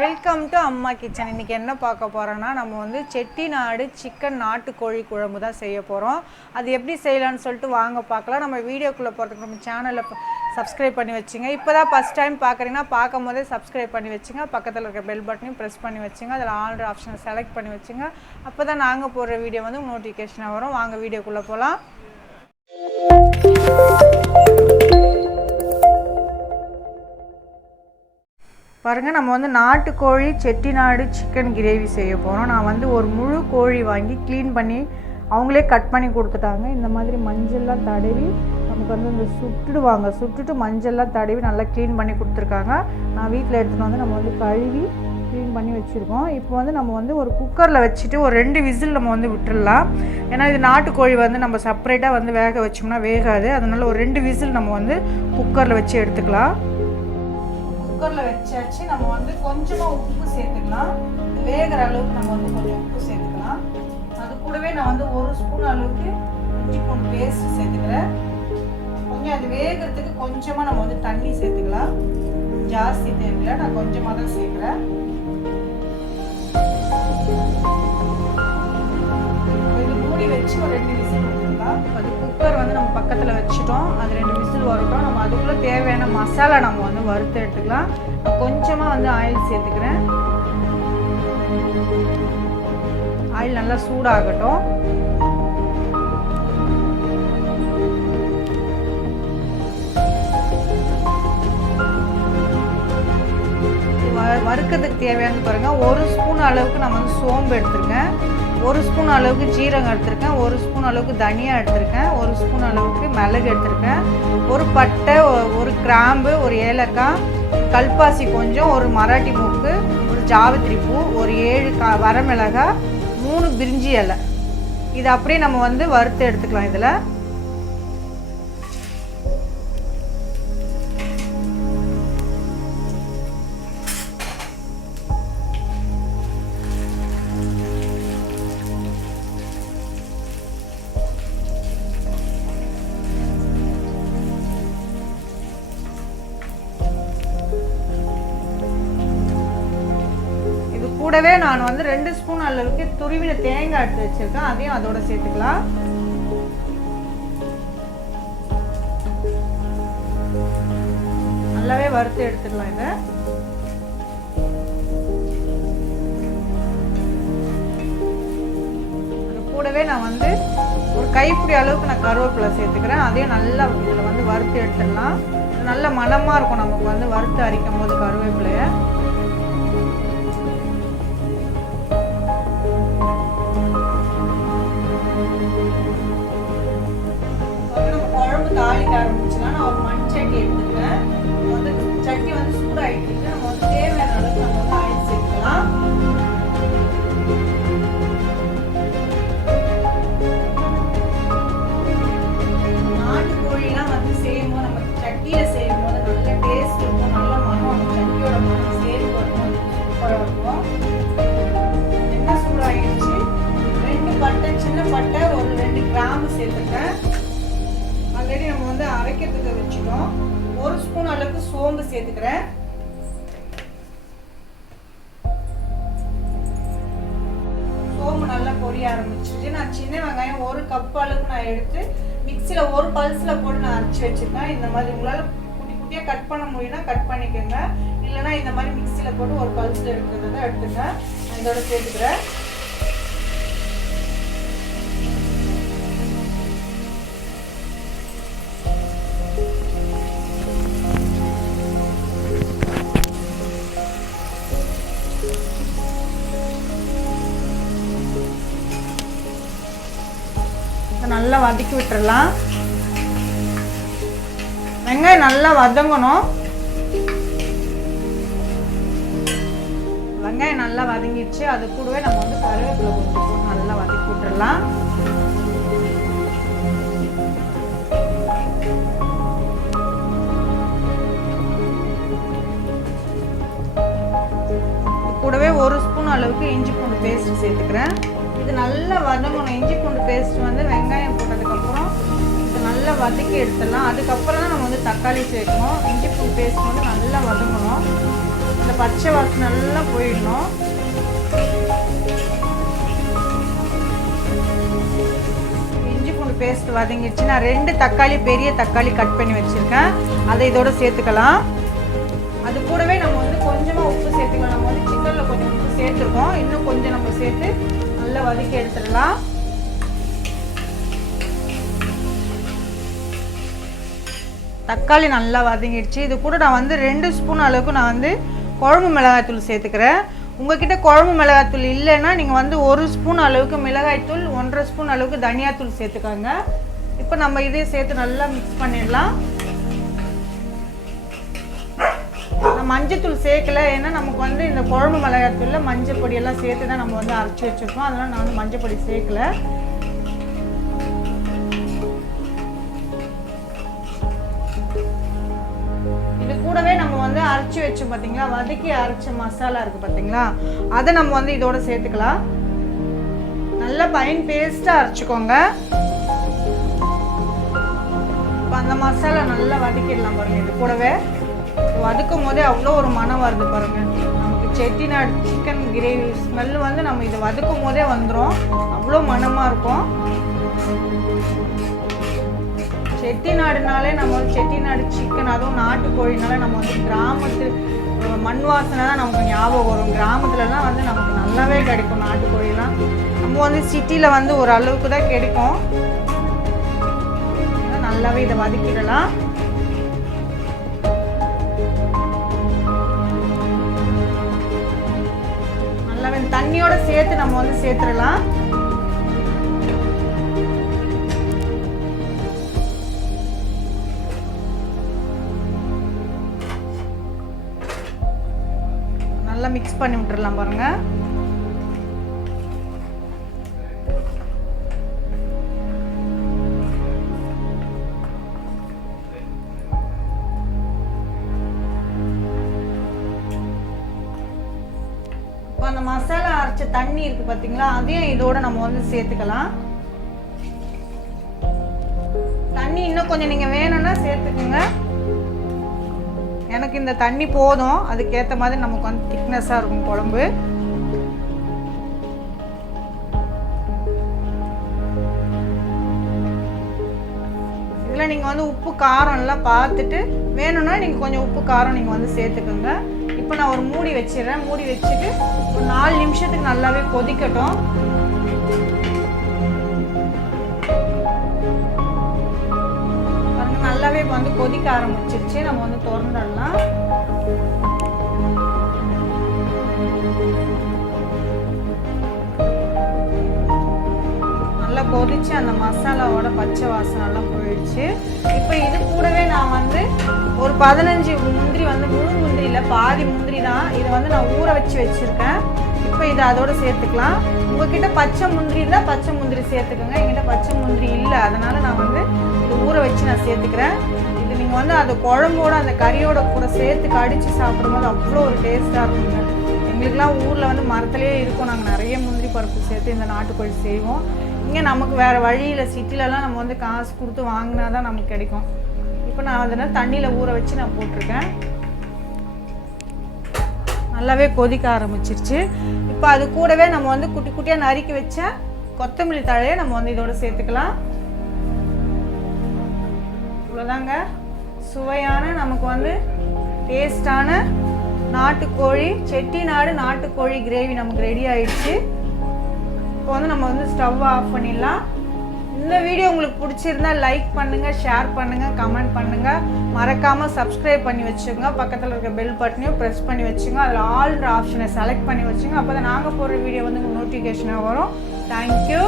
Welcome to அம்மா kitchen. இன்றைக்கி என்ன பார்க்க போகிறோன்னா, நம்ம வந்து செட்டிநாடு சிக்கன் நாட்டுக்கோழி குழம்பு தான் செய்ய போகிறோம். அது எப்படி செய்யலான்னு சொல்லிட்டு வாங்க பார்க்கலாம். நம்ம வீடியோக்குள்ளே போகிறதுக்கு நம்ம சேனலை சப்ஸ்கிரைப் பண்ணி வச்சுங்க. இப்போ தான் ஃபஸ்ட் டைம் பார்க்குறீங்கன்னா பார்க்கும் போதே சப்ஸ்கிரைப் பண்ணி வச்சுங்க. பக்கத்தில் இருக்க பெல் பட்டனையும் ப்ரெஸ் பண்ணி வச்சுங்க. அதில் ஆல் ஆப்ஷனை செலக்ட் பண்ணி வச்சுங்க. அப்போ தான் நாங்கள் போடுற வீடியோ வந்து நோட்டிஃபிகேஷனாக வரும். வாங்க வீடியோக்குள்ளே போகலாம். பாருங்கள், நம்ம வந்து நாட்டுக்கோழி செட்டிநாடு சிக்கன் கிரேவி செய்ய போகிறோம். நான் வந்து ஒரு முழு கோழி வாங்கி க்ளீன் பண்ணி அவங்களே கட் பண்ணி கொடுத்துட்டாங்க. இந்த மாதிரி மஞ்சள்லாம் தடவி நமக்கு வந்து இந்த சுட்டுட்டு மஞ்சள்லாம் தடவி நல்லா க்ளீன் பண்ணி கொடுத்துருக்காங்க. நான் வீட்டில் எடுத்துகிட்டு வந்து நம்ம வந்து கழுவி க்ளீன் பண்ணி வச்சுருக்கோம். இப்போ வந்து நம்ம வந்து ஒரு குக்கரில் வச்சுட்டு ஒரு 2 விசில் நம்ம வந்து விட்டுடலாம். ஏன்னா இது நாட்டுக்கோழி வந்து நம்ம செப்பரேட்டாக வந்து வேக வச்சோம்னா வேகாது. அதனால் ஒரு 2 விசில் நம்ம வந்து குக்கரில் வச்சு எடுத்துக்கலாம். குக்கரில் வச்சாச்சு. நம்ம வந்து கொஞ்சமாக உப்பு சேர்த்துக்கலாம். வேகிற அளவுக்கு நம்ம வந்து கொஞ்சம் உப்பு சேர்த்துக்கலாம். அது கூடவே நான் வந்து 1 ஸ்பூன் அளவுக்கு இஞ்சி பூண்டு பேஸ்ட் சேர்த்துக்கிறேன். கொஞ்சம் அது வேகிறதுக்கு கொஞ்சமாக நம்ம வந்து தண்ணி சேர்த்துக்கலாம். ஜாஸ்தி தேவையில்லை, நான் கொஞ்சமாக தான் சேர்க்குறேன். இது மூடி வச்சு ஒரு 2 விசில் விட்டுக்கலாம். அது குக்கர் வந்து நம்ம பக்கத்தில் வச்சுட்டோம். அது 2 விசில் வரட்டும். நம்ம அதுக்குள்ளே தேவையான மசாலா நம்ம வந்து வறுத்து எடுத்துக்கலாம். கொஞ்சமாக வந்து ஆயில் சேர்த்துக்கிறேன். ஆயில் நல்லா சூடாகட்டும். வறுக்கிறதுக்கு தேவையானது பாருங்கள். 1 ஸ்பூன் அளவுக்கு நம்ம வந்து சோம்பு எடுத்துருக்கேன். 1 ஸ்பூன் அளவுக்கு ஜீரகம் எடுத்திருக்கேன். 1 ஸ்பூன் அளவுக்கு தனியா எடுத்திருக்கேன். 1 ஸ்பூன் அளவுக்கு மிளகு எடுத்திருக்கேன். ஒரு பட்டை, ஒரு கிராம்பு, ஒரு ஏலக்காய், கல்பாசி கொஞ்சம், ஒரு மராட்டி மூக்கு, ஒரு ஜாவித்திரி பூ, ஒரு 7 வரமிளகாய், 3 பிரிஞ்சி இலை. இது அப்படியே நம்ம வந்து வறுத்து எடுத்துக்கலாம். இதில் கூடவே நான் வந்து 2 ஸ்பூன் அளவுக்கு துருவின தேங்காய் எடுத்து வச்சிருக்கேன். அதையும் அதோட சேர்த்துக்கலாம். நல்லாவே வறுத்து எடுத்துக்கலாம். இதை அது கூடவே நான் வந்து ஒரு கைப்பிடி அளவுக்கு நான் கருவேப்பிலை சேர்த்துக்கிறேன். அதையும் நல்லா இதில் வந்து வறுத்து எடுத்துடலாம். நல்ல மணமாக இருக்கும் நமக்கு வந்து வறுத்து அரைக்கும் போது கருவேப்பிலையை. தாளிக்க ஆரம்பிச்சுலாம் நான் ஒரு மண் சட்டி எடுத்துக்கிறேன். வந்து சட்டி வந்து சூடாகிட்டு நம்ம வந்து தேவையான அளவுக்கு நம்ம வந்து ஆயில் சேர்க்கலாம். நாட்டுக்கோழிலாம் வந்து செய்யும்போது நம்ம சட்டியில் செய்யும்போது நல்ல டேஸ்ட் இருக்கும், நல்ல மனம், அந்த சட்டியோட மனம் சேர்ந்து வரும்போது சூப்பராக இருக்கும். எண்ணெய் சூடாகிடுச்சு. 2 பட்டை, சின்ன பட்டை, ஒரு 2 கிராம்பு சேர்த்துக்கிறேன். ஆல்ரெடி நம்ம வந்து அரைக்கிறதுக்கு வச்சுட்டோம். 1 ஸ்பூன் அளவுக்கு சோம்பு சேர்த்துக்கிறேன். சோம்பு நல்லா பொரிய ஆரம்பிச்சிருச்சு. நான் சின்ன வெங்காயம் 1 கப் அளவுக்கு நான் எடுத்து மிக்சியில் 1 பல்ஸில் போட்டு நான் அரைச்சி வச்சுருக்கேன். இந்த மாதிரி உங்களால் குட்டி குட்டியாக கட் பண்ண முடியும்னா கட் பண்ணிக்கோங்க. இல்லைனா இந்த மாதிரி மிக்சியில் போட்டு 1 பல்ஸில் எடுக்கிறத எடுத்துங்க. நான் இதோட சேர்த்துக்கிறேன். நல்லா வதக்கி விட்டுறலாம். வெங்காயம் நல்லா வதங்கணும். வெங்காயம் நல்லா வதங்கிடுச்சு. அது கூடவே நம்ம வந்து கருவேப்பிலை கொஞ்சம் போட்டு நல்லா வதக்கி விட்டுறலாம். கூடவே 1 ஸ்பூன் அளவுக்கு இஞ்சி பூண்டு பேஸ்ட் சேர்த்துக்கிறேன். இது நல்லா வதங்கணும். இஞ்சி பூண்டு பேஸ்ட் வந்து வெங்காயம் போட்டதுக்கப்புறம் இது நல்லா வதக்கி எடுத்துடலாம். அதுக்கப்புறம் தான் நம்ம வந்து தக்காளி சேர்க்கணும். இஞ்சி பூண்டு பேஸ்ட் வந்து நல்லா வதங்கணும். இந்த பச்சை வாசனை நல்லா போயிடணும். இஞ்சி பூண்டு பேஸ்ட் வதங்கிடுச்சு. நான் 2 தக்காளி, பெரிய தக்காளி கட் பண்ணி வச்சுருக்கேன். அதை இதோட சேர்த்துக்கலாம். அது கூடவே நம்ம வந்து கொஞ்சமாக உப்பு சேர்த்துக்கலாம். நம்ம வந்து சிக்கனில் கொஞ்சம் உப்பு சேர்த்துருக்கோம். இன்னும் கொஞ்சம் நம்ம சேர்த்து நல்லா வதக்கி எடுத்துடலாம். தக்காளி நல்லா வதங்கிடுச்சு. இது கூட நான் வந்து 2 ஸ்பூன் அளவுக்கு நான் வந்து குழம்பு மிளகாய்த்தூள் சேர்த்துக்கிறேன். உங்ககிட்ட குழம்பு மிளகாய்த்தூள் இல்லைன்னா நீங்கள் வந்து 1 ஸ்பூன் அளவுக்கு மிளகாய்த்தூள், 1.5 ஸ்பூன் அளவுக்கு தனியாத்தூள் சேர்த்துக்கோங்க. இப்போ நம்ம இதே சேர்த்து நல்லா மிக்ஸ் பண்ணிடலாம். நான் மஞ்சத்தூள் சேர்க்கலை, ஏன்னா நமக்கு வந்து இந்த குழம்பு மிளகாய்த்தூளில் மஞ்சள் பொடியெல்லாம் சேர்த்து தான் நம்ம வந்து அரைச்சி வச்சுருக்கோம். அதனால் நான் வந்து மஞ்சள் பொடி சேர்க்கலை. இது கூடவே நம்ம வந்து அரைச்சி வச்சு பார்த்தீங்களா, வதக்கி அரைச்ச மசாலா இருக்குது பார்த்தீங்களா, அதை நம்ம வந்து இதோட சேர்த்துக்கலாம். நல்லா ஃபைன் பேஸ்ட்டாக அரைச்சிக்கோங்க. இப்போ அந்த மசாலா நல்லா வதக்கிடலாம் பாருங்கள். இது கூடவே வதக்கும் போதே அவ்வளோ ஒரு மனம் வருது பாருங்கள். நமக்கு செட்டிநாடு சிக்கன் கிரேவி ஸ்மெல் வந்து நம்ம இதை வதக்கும் போதே வந்துடும். அவ்வளோ மனமாக இருக்கும். செட்டிநாடுனாலே நம்ம வந்து செட்டிநாடு சிக்கன், அதுவும் நாட்டுக்கோழினால நம்ம வந்து கிராமத்து மண் வாசனை தான் நமக்கு ஞாபகம் வரும். கிராமத்துலலாம் வந்து நமக்கு நல்லாவே கிடைக்கும் நாட்டுக்கோழிலாம். நம்ம வந்து சிட்டியில் வந்து ஒரு அளவுக்கு தான் கிடைக்கும். நல்லாவே இதை வதக்கிடலாம். நல்லாவே தண்ணியோட சேர்த்து நம்ம வந்து சேர்த்துடலாம். நல்லா மிக்ஸ் பண்ணி விட்டுறலாம் பாருங்க. இப்போ அந்த மசாலா அரைச்ச தண்ணி இருக்கு பார்த்தீங்களா, அதையும் இதோட நம்ம வந்து சேர்த்துக்கலாம். தண்ணி இன்னும் கொஞ்சம் நீங்கள் வேணும்னா சேர்த்துக்குங்க. எனக்கு இந்த தண்ணி போதும். அதுக்கேற்ற மாதிரி நமக்கு வந்து திக்னஸாக இருக்கும் குழம்பு. இதில் நீங்கள் வந்து உப்பு காரம் எல்லாம் பார்த்துட்டு வேணும்னா நீங்கள் கொஞ்சம் உப்பு காரம் நீங்கள் வந்து சேர்த்துக்கோங்க. இப்போ நான் ஒரு மூடி வச்சிடுறேன். மூடி வச்சுட்டு ஒரு 4 நிமிஷத்துக்கு நல்லாவே கொதிக்கட்டும். நல்லாவே இப்போ வந்து கொதிக்க ஆரம்பிச்சிருச்சு. நம்ம வந்து திறந்துடலாம். நல்லா கொதிச்சு அந்த மசாலாவோட பச்சை வாசனை எல்லாம் போயிடுச்சு. இப்போ இது கூடவே நான் வந்து ஒரு 15 முந்திரி வந்து முழு முந்திரி இல்லை, பாதி முந்திரி தான். இதை வந்து நான் ஊற வச்சு வச்சுருக்கேன். இப்போ இதை அதோடு சேர்த்துக்கலாம். உங்ககிட்ட பச்சை முந்திரி இருந்தால் பச்சை முந்திரி சேர்த்துக்கோங்க. என்கிட்ட பச்சை முந்திரி இல்லை, அதனால் நான் வந்து இது ஊற வச்சு நான் சேர்த்துக்கிறேன். இது நீங்கள் வந்து அந்த குழம்போட அந்த கறியோட கூட சேர்த்து கடிச்சு சாப்பிடும்போது அவ்வளோ ஒரு டேஸ்ட்டாக இருக்குங்க. எங்களுக்கெல்லாம் ஊரில் வந்து மரத்துலேயே இருக்கும். நாங்கள் நிறைய முந்திரி பருப்பு சேர்த்து இந்த நாட்டுக்கோழி செய்வோம். இங்கே நமக்கு வேறு வழியில் சிட்டிலலாம் நம்ம வந்து காசு கொடுத்து வாங்கினா தான் நமக்கு கிடைக்கும். இப்போ நான் அதனால் தண்ணியில் ஊற வச்சு நான் போட்டிருக்கேன். நல்லாவே கொதிக்க ஆரம்பிச்சிருச்சு. இப்போ அது கூடவே நம்ம வந்து குட்டி குட்டியாக நறுக்கி வச்ச கொத்தமல்லி தழையை நம்ம வந்து இதோட சேர்த்துக்கலாம். இவ்வளோதாங்க, சுவையான நமக்கு வந்து டேஸ்டான நாட்டுக்கோழி செட்டிநாடு நாட்டுக்கோழி கிரேவி நமக்கு ரெடி ஆயிடுச்சு. இப்போ வந்து நம்ம வந்து ஸ்டவ் ஆஃப் பண்ணிடலாம். இந்த வீடியோ உங்களுக்கு பிடிச்சிருந்தா லைக் பண்ணுங்கள், ஷேர் பண்ணுங்கள், கமெண்ட் பண்ணுங்கள். மறக்காமல் சப்ஸ்கிரைப் பண்ணி வச்சுக்கோங்க. பக்கத்தில் இருக்க பெல் பட்டனையும் ப்ரெஸ் பண்ணி வச்சுங்க. அதில் ஆல்ன்ற ஆப்ஷனை செலக்ட் பண்ணி வச்சுங்க. அப்போ தான் நாங்கள் போடுற வீடியோ வந்து உங்களுக்கு நோட்டிஃபிகேஷனாக வரும். தேங்க்யூ.